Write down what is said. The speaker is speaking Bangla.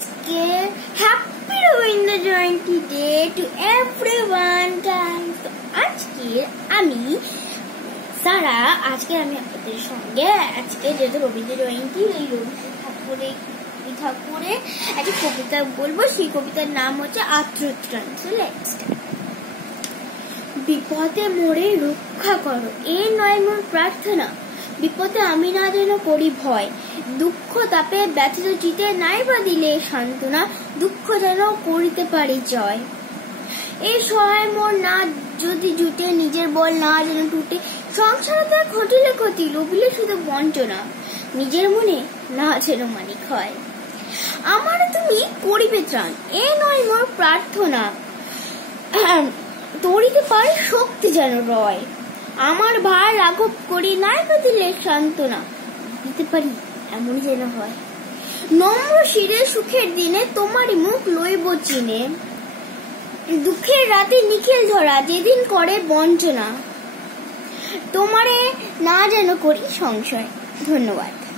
আজকে happy Rabindra Jayanti day to everyone guys. আজকে আমি আপনাদের সঙ্গে আজকে যেহেতু রবীন্দ্র জয়ন্তী, এই রবীন্দ্র ঠাকুরের একটা কবিতা বলবো। সেই কবিতার নাম হচ্ছে আত্মত্রাণ। বিপদে মোরে রক্ষা করো, এ নয় মোর প্রার্থনা। বিপদে আমি না যেন করি ভয়, দুঃখ তাপে ব্যথিত চিতে নাই বা দিলে সান্ত্বনা। দুঃখ যেন করিতে পারি জয়। এই সহায় মোর না যদি জুটে, নিজের বল না যেন টুটে। সংসারে তার ঘটিলে ক্ষতি, লোভিলে শুধু বঞ্চনা। নিজের মনে না যেন মানিক হয়। আমার তুমি করিবে ত্রাণ, এ নয় মোর প্রার্থনা। তরিতে পারে শক্তি যেন রয়। আমার ভার রাঘব করি নাই বা দিলে সান্ত্বনা। দিতে পারি এমন যেন হয়। নম্র শিরে সুখের দিনে তোমারই মুখ লইব চিনে। দুঃখের রাতে নিখিল ধরা, যেদিন করে বঞ্চনা। তোমারে না যেন করি সংশয়। ধন্যবাদ।